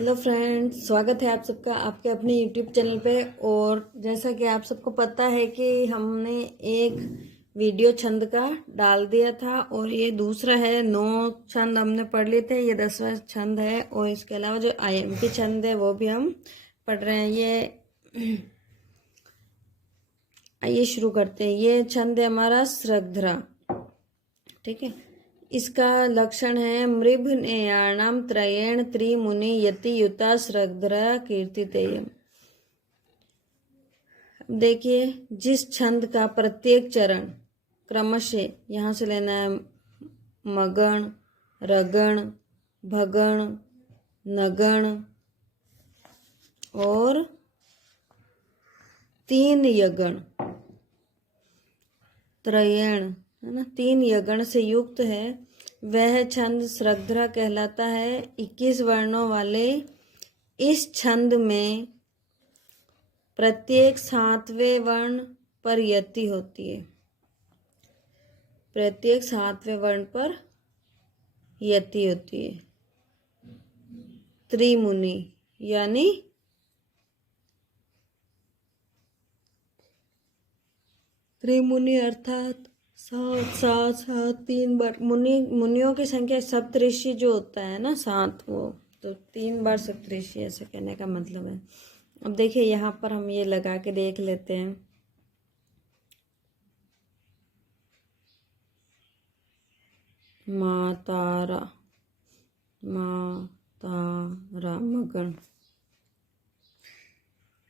Hello friends, स्वागत है आप सबका आपके अपने यूट्यूब चैनल पे। और जैसा कि आप सबको पता है कि हमने एक वीडियो छंद का डाल दिया था और ये दूसरा है। 9 छंद हमने पढ़ लिए थे, ये 10वां छंद है। और इसके अलावा जो आईएमपी छंद है वो भी हम पढ़ रहे हैं। ये आइए शुरू करते हैं। ये छंद है हमारा श्रद्धरा, ठीक है। इसका लक्षण है मृभ नेयाणाम त्रयेण त्रिमुनि यति युता श्रद्धरा कीर्तितेयम। देखिए, जिस छंद का प्रत्येक चरण क्रमशः यहाँ से लेना है मगण, रगण, भगण, नगण और 3 यगण, त्रयेण है ना, 3 यगण से युक्त है, वह छंद श्रद्धरा कहलाता है। 21 वर्णों वाले इस छंद में प्रत्येक 7वें वर्ण पर यति होती है। प्रत्येक 7वें वर्ण पर यति होती है। त्रिमुनि यानी त्रिमुनि अर्थात 7 3 बार मुनियों की संख्या। सप्तऋषि जो होता है ना 7, वो तो 3 बार सप्तऋषि, ऐसे कहने का मतलब है। अब देखिए यहाँ पर हम ये लगा के देख लेते हैं। मातारा, मातारा मगन।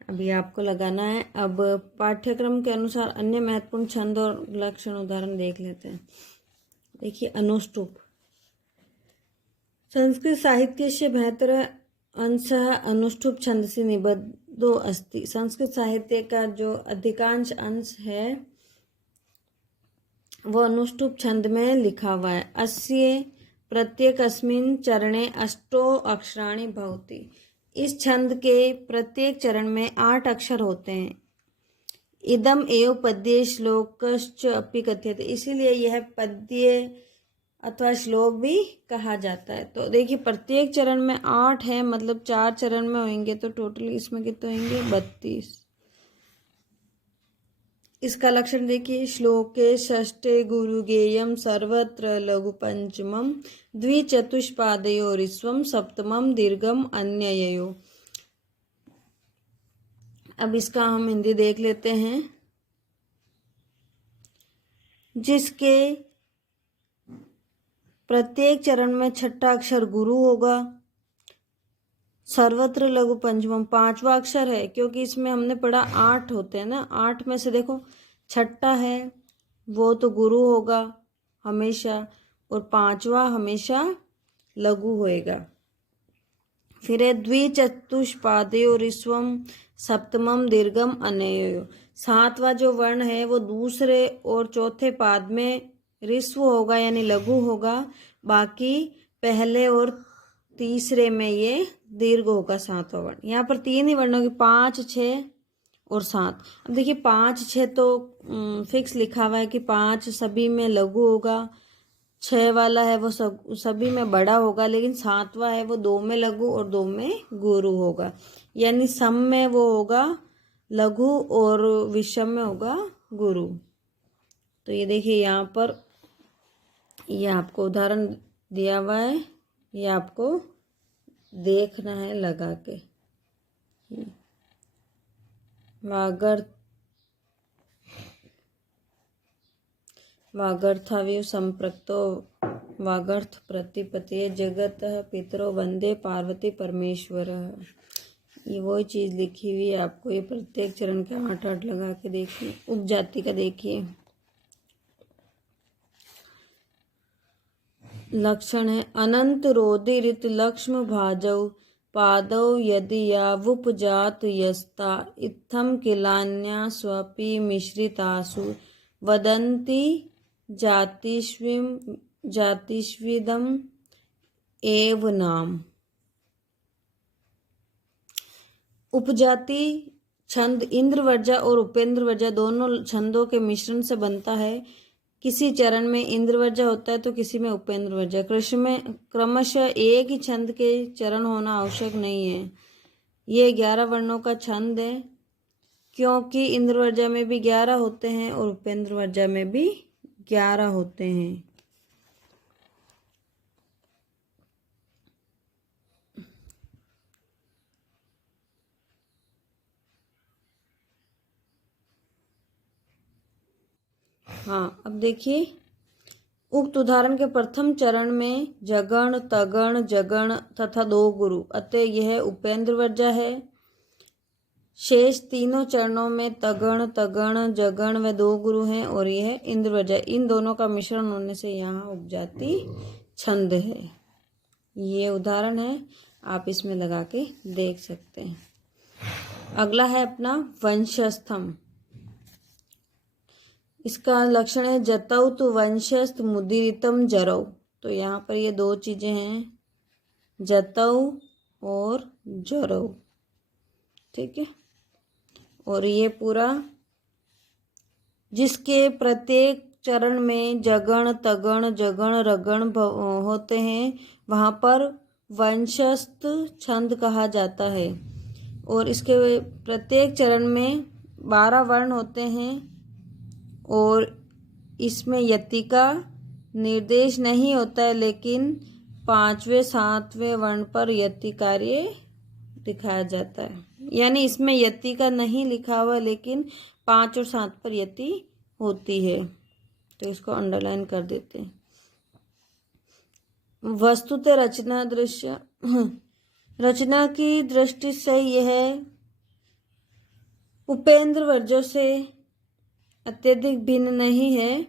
अभी आपको लगाना है। अब पाठ्यक्रम के अनुसार अन्य महत्वपूर्ण छंद और लक्षण उदाहरण देख लेते हैं। देखिए, अनुष्टुप। संस्कृत साहित्यस्य बेहतर अंशः अनुष्टुप छंदसि निबद्धो अस्ति। संस्कृत साहित्य का जो अधिकांश अंश है वो अनुष्टुप छंद में लिखा हुआ है। अस्य प्रत्येकस्मिन् चरणे 8 अक्षराणि भवति। इस छंद के प्रत्येक चरण में 8 अक्षर होते हैं। इदम एव पद्य श्लोकश्च अपि कथ्यते। इसीलिए यह पद्य अथवा श्लोक भी कहा जाता है। तो देखिए, प्रत्येक चरण में 8 है, मतलब 4 चरण में होंगे तो टोटल इसमें कितने होंगे? 32। इसका लक्षण देखिए, श्लोके षष्ठे गुरुगेयम सर्वत्र लघु पंचमम द्विचतुष्पादयोरिस्वम सप्तमम दीर्घम अन्ययो। अब इसका हम हिंदी देख लेते हैं। जिसके प्रत्येक चरण में 6ठा अक्षर गुरु होगा। सर्वत्र लघु पंचमम 5वां अक्षर है, क्योंकि इसमें हमने पढ़ा 8 होते हैं ना। 8 में से देखो 6ठा है वो तो गुरु होगा हमेशा, और 5वां हमेशा लघु होएगा। फिर है द्विचतुष्पादयोरिस्वम सप्तमम दीर्घम अनयो। 7वां जो वर्ण है वो दूसरे और चौथे पाद में ऋस्व होगा यानी लघु होगा। बाकी पहले और तीसरे में ये दीर्घ होगा 7वां वर्ण। यहाँ पर 3 ही वर्णों की 5, 6 और 7। अब देखिए 5, 6 तो फिक्स लिखा हुआ है कि 5 सभी में लघु होगा, 6 वाला है वो सभी में बड़ा होगा, लेकिन 7वां है वो 2 में लघु और 2 में गुरु होगा। यानी सम में वो होगा लघु और विषम में होगा गुरु। तो ये देखिए यहाँ पर ये आपको उदाहरण दिया हुआ है, ये आपको देखना है लगा के। वागर्थावयव संप्रक्तो वागर्थ प्रतिपत्ति जगत पितरो वंदे पार्वती परमेश्वर। ये वही चीज़ लिखी हुई है आपको। ये प्रत्येक चरण के 8-8 लगा के देखिए। उपजाति का देखिए लक्षण है अनंत रोदिरित लक्ष्म भाजौ पादौ यदि यावुपजात यस्ता इत्थम किलान्या स्वपि मिश्रितासु वदन्ति जातिष्विदम एव नाम। उपजाति छंद इंद्रवर्जा और उपेंद्रवर्जा दोनों छंदों के मिश्रण से बनता है। किसी चरण में इंद्रवर्जा होता है तो किसी में उपेंद्रवर्जा। कृष्ण में क्रमशः एक ही छंद के चरण होना आवश्यक नहीं है। ये 11 वर्णों का छंद है, क्योंकि इंद्रवर्जा में भी 11 होते हैं और उपेंद्रवर्जा में भी 11 होते हैं। हाँ, अब देखिए, उक्त उदाहरण के प्रथम चरण में जगण, तगण, जगण तथा 2 गुरु, अतः यह उपेंद्रवर्जा है। शेष तीनों चरणों में तगण, तगण, जगण व 2 गुरु हैं और यह इंद्रवर्जा। इन दोनों का मिश्रण होने से यहाँ उपजाति छंद है। ये उदाहरण है, आप इसमें लगा के देख सकते हैं। अगला है अपना वंशस्थम। इसका लक्षण है जतौ तो वंशस्थ मुदीरितम जरौ। तो यहाँ पर ये 2 चीजें हैं, जतौ और जरौ, ठीक है। और ये पूरा, जिसके प्रत्येक चरण में जगण, तगण, जगण, रगण होते हैं, वहाँ पर वंशस्थ छंद कहा जाता है। और इसके प्रत्येक चरण में 12 वर्ण होते हैं और इसमें यति का निर्देश नहीं होता है, लेकिन 5वें 7वें वर्ण पर यति कार्य दिखाया जाता है। यानी इसमें यति का नहीं लिखा हुआ, लेकिन 5 और 7 पर यति होती है, तो इसको अंडरलाइन कर देते हैं। वस्तुतः रचना दृश्य रचना की दृष्टि से यह उपेंद्रवर्जों से अत्यधिक भिन्न नहीं है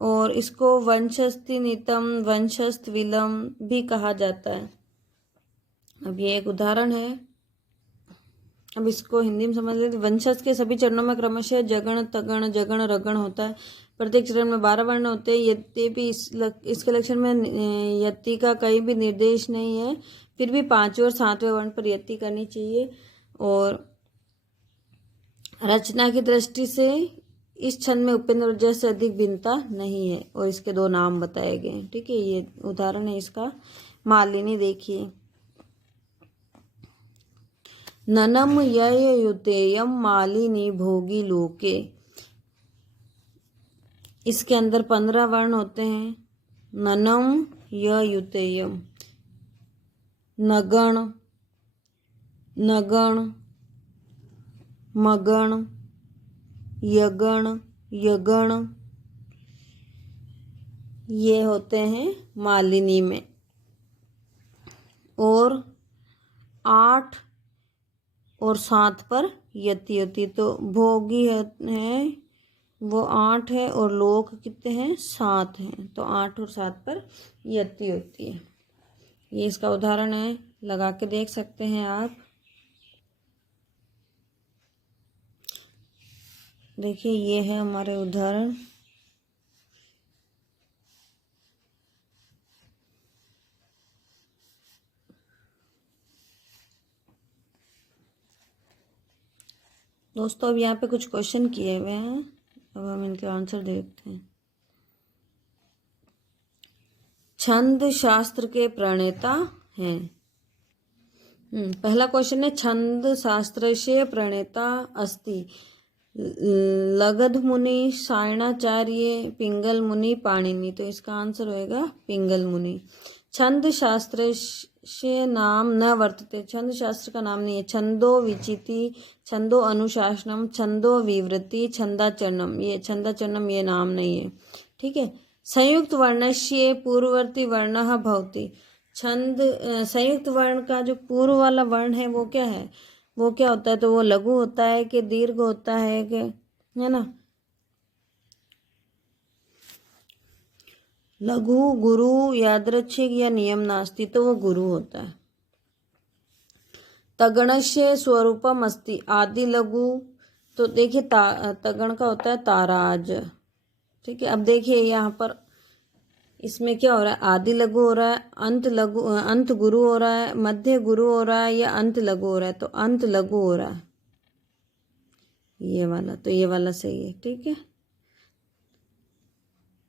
और इसको वंशस्थि नितम, वंशस्थ विलम भी कहा जाता है। अब ये एक उदाहरण है, अब इसको हिंदी में समझ लेते। वंशस्थ के सभी चरणों में क्रमशः जगण, तगण, जगण, रगण होता है। प्रत्येक चरण में 12 वर्ण होते हैं। यद्यपि इसके लक्षण में यति का कहीं भी निर्देश नहीं है, फिर भी 5वें और 7वें वर्ण पर यति करनी चाहिए। और रचना की दृष्टि से इस छंद में उपेंद्रवर्जा से अधिक भिन्नता नहीं है और इसके 2 नाम बताए गए हैं, ठीक है। ये उदाहरण है इसका। मालिनी देखिए, ननम ययुतेयम मालिनी भोगी लोके। इसके अंदर 15 वर्ण होते हैं। ननम ययुतेयम, नगण, नगण, मगण, यगण, यगण, ये होते हैं मालिनी में। और 8 और 7 पर यति होती है। तो भोगी है वो 8 है और लोक कितने हैं, 7 हैं, तो 8 और 7 पर यति होती है। ये इसका उदाहरण है, लगा के देख सकते हैं आप। देखिए, ये है हमारे उदाहरण। दोस्तों, अब यहाँ पे कुछ क्वेश्चन किए हुए हैं, अब हम इनके आंसर देखते हैं। छंद शास्त्र के प्रणेता हैं। पहला क्वेश्चन है, छंद शास्त्र से प्रणेता अस्ति लगध मुनि, सायणाचार्य, पिंगल मुनि, पाणिनि। तो इसका आंसर होएगा पिंगल मुनि। छंद शास्त्र से नाम न वर्तते। छंद शास्त्र का नाम नहीं है। छंदो विचिति, छंदो अनुशासनम, छंदो विवृति, छंदाचरणम। ये छंदाचरणम ये नाम नहीं है, ठीक है। संयुक्त वर्णस्य पूर्ववर्ती वर्णः भवति। छंद संयुक्त वर्ण का जो पूर्व वाला वर्ण है वो क्या है, वो क्या होता है, तो वो लघु होता है कि दीर्घ होता है कि, है ना। लघु, गुरु, यादृच्छिक या नियम नास्ति, तो वो गुरु होता है। तगणस्य स्वरूपम अस्ति आदि लघु। तो देखिए, तगण का होता है ताराज, ठीक है। अब देखिए यहाँ पर इसमें क्या हो रहा है, आदि लघु हो रहा है, अंत गुरु हो रहा है, मध्य गुरु हो रहा है या अंत लघु हो रहा है। तो अंत लघु हो रहा है ये वाला, तो ये वाला सही है, ठीक है।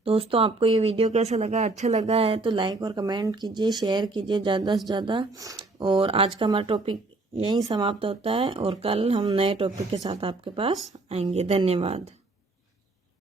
दोस्तों आपको ये वीडियो कैसा लगा, अच्छा लगा है तो लाइक और कमेंट कीजिए, शेयर कीजिए ज़्यादा से ज़्यादा। और आज का हमारा टॉपिक यहीं समाप्त होता है और कल हम नए टॉपिक के साथ आपके पास आएंगे। धन्यवाद।